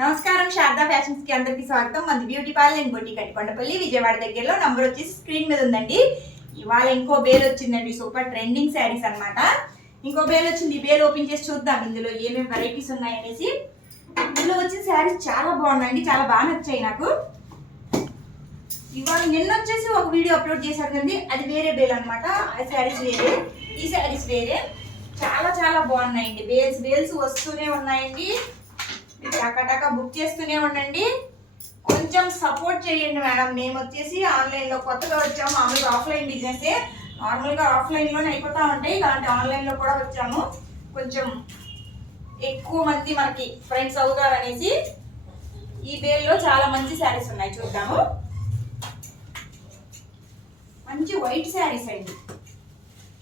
నమస్కారం, శారదా ఫ్యాషన్స్ కి అందరికీ స్వాగతం. మంది బ్యూటీ పార్లర్ అండ్ బొటిక్ అండి, కొండపల్లి విజయవాడ దగ్గరలో. నంబర్ వచ్చేసి స్క్రీన్ మీద ఉందండి. ఇవాళ ఇంకో బేల్ వచ్చిందండి, సూపర్ ట్రెండింగ్ శారీస్ అన్నమాట. ఇంకో బేల్ వచ్చింది, ఈ బేల్ ఓపెన్ చేసి చూద్దాం ఇందులో ఏమేమి వెరైటీస్ ఉన్నాయనేసి. ఇందులో వచ్చిన శారీస్ చాలా బాగున్నాయండి, చాలా బాగా నచ్చాయి నాకు. ఇవాళ నిన్న వచ్చేసి ఒక వీడియో అప్లోడ్ చేశారు కండి, అది వేరే బేల్ అనమాట. ఆ శారీస్ వేరే, ఈ శారీస్ వేరే. చాలా చాలా బాగున్నాయండి. బేల్స్ వస్తూనే ఉన్నాయండి. టకా బుక్ చేస్తూనే ఉండండి. కొంచెం సపోర్ట్ చేయండి మేడం. మేము వచ్చేసి ఆన్లైన్లో కొత్తగా వచ్చాము. మామూలుగా ఆఫ్లైన్ బిజినెసే, నార్మల్గా ఆఫ్లైన్లోనే అయిపోతూ ఉంటాయి. ఇలాంటి ఆన్లైన్లో కూడా వచ్చాము. కొంచెం ఎక్కువ మంది మనకి ఫ్రెండ్స్ అవుతారనేసి ఈ బేల్లో చాలా మంచి శారీస్ ఉన్నాయి, చూద్దాము. మంచి వైట్ శారీస్ అండి.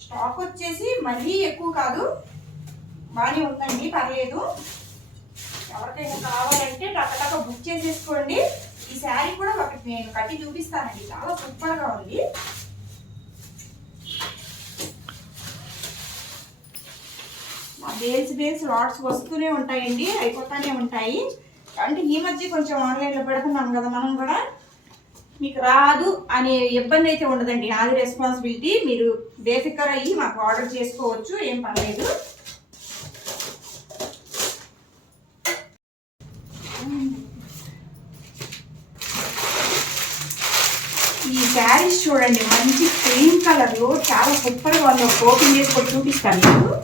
స్టాక్ వచ్చేసి మరీ ఎక్కువ కాదు, బాగానే ఉందండి, పర్లేదు. ఎవరికైనా కావాలంటే టక బుక్ చేసేసుకోండి. ఈ శారీ కూడా ఒకటి నేను కట్టి చూపిస్తానండి, చాలా సూపర్గా ఉంది. మా బేల్స్ లాట్స్ వస్తూనే ఉంటాయండి, అయిపోతానే ఉంటాయి. అంటే ఈ మధ్య కొంచెం ఆన్లైన్లో పెడుతున్నాం కదా మనం కూడా. మీకు రాదు అనే ఇబ్బంది అయితే ఉండదండి, నాది రెస్పాన్సిబిలిటీ. మీరు బేఫికర్ అయ్యి మాకు ఆర్డర్ చేసుకోవచ్చు, ఏం పర్లేదు. ఈ శారీస్ చూడండి, మంచి క్రీమ్ కలర్లో చాలా సూపర్గా ఉంది. ఓపెన్ చేసుకొని చూపిస్తాను మీకు.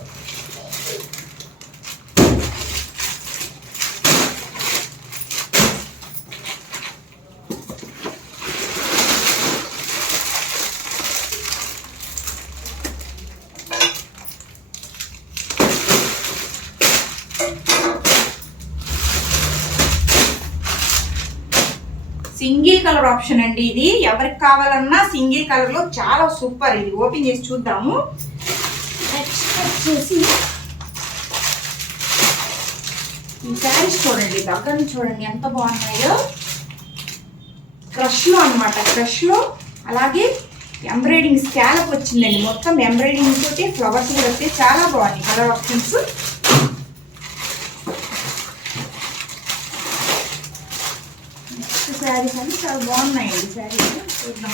సింగిల్ కలర్ ఆప్షన్ అండి ఇది. ఎవరికి కావాలన్నా సింగిల్ కలర్ లో చాలా సూపర్. ఇది ఓపెన్ చేసి చూద్దాము. నెక్స్ట్ వచ్చేసి ఈ శారీస్ చూడండి, దగ్గర చూడండి ఎంత బాగున్నాయో. క్రష్ లో అనమాట, క్రష్ లో. అలాగే ఎంబ్రాయిడింగ్ స్కాలప్ వచ్చిందండి, మొత్తం ఎంబ్రాయిడింగ్ తోటి ఫ్లవర్స్ కూడా వస్తే చాలా బాగున్నాయి కలర్ ఆప్షన్స్. శారీస్ అన్ని చాలా బాగున్నాయండి. శారీస్ చూద్దాం.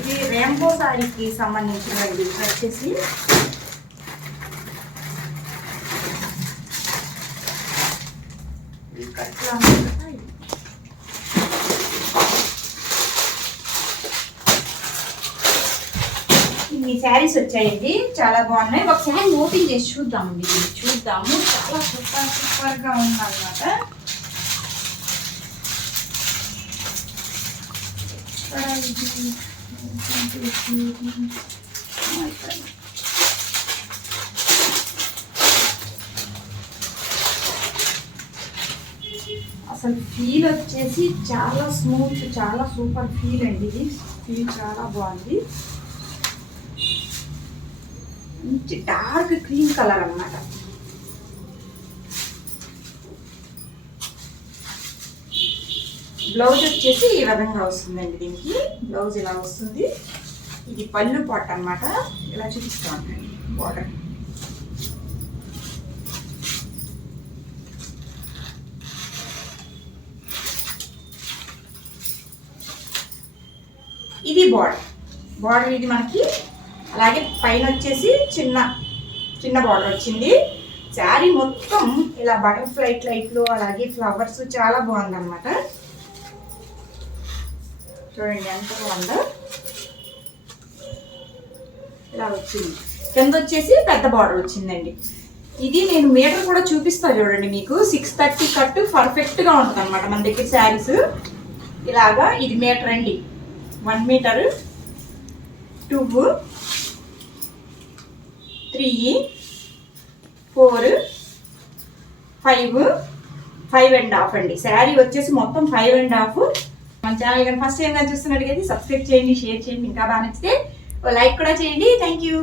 ఇది రెయిన్బో శారీకి సంబంధించినది. ఇది వచ్చేసి ఈ శారీస్ వచ్చాయండి, చాలా బాగున్నాయి. ఒకసారి ఓపెన్ చేసి చూద్దామండి, చూద్దాము. చాలా సూపర్గా ఉందన్నమాట. అసలు ఫీల్ వచ్చేసి చాలా స్మూత్, చాలా సూపర్ ఫీల్ అండి. ఇది ఫీల్ చాలా బాగుంది. మంచి డార్క్ క్రీమ్ కలర్ అన్నమాట. బ్లౌజ్ వచ్చేసి ఈ విధంగా వస్తుందండి. దీనికి బ్లౌజ్ ఇలా వస్తుంది. ఇది పళ్ళు పాట్ అన్నమాట. ఇలా చూపిస్తా ఉందండి బార్డర్. ఇది బార్డర్ ఇది మనకి. అలాగే పైన వచ్చేసి చిన్న బార్డర్ వచ్చింది. శారీ మొత్తం ఇలా బటర్ఫ్లై టైప్లో, అలాగే ఫ్లవర్స్ చాలా బాగుందన్నమాట. చూడండి ఎంత బాగుందో. ఇలా వచ్చింది. కింద వచ్చేసి పెద్ద బార్డర్ వచ్చిందండి. ఇది నేను మీటర్ కూడా చూపిస్తా చూడండి మీకు. 630 కట్ పర్ఫెక్ట్గా ఉంటుంది అనమాట మన దగ్గర శారీస్. ఇలాగా ఇది మీటర్ అండి. 1 మీటర్, 2, 3, 4, 5, 5.5 అండి. శారీ వచ్చేసి మొత్తం 5.5. మన ఛానల్ కానీ ఫస్ట్ టైం చూస్తున్నట్టుగా సబ్స్క్రైబ్ చేయండి, షేర్ చేయండి. ఇంకా బాగా నచ్చితే లైక్ కూడా చేయండి. Thank you.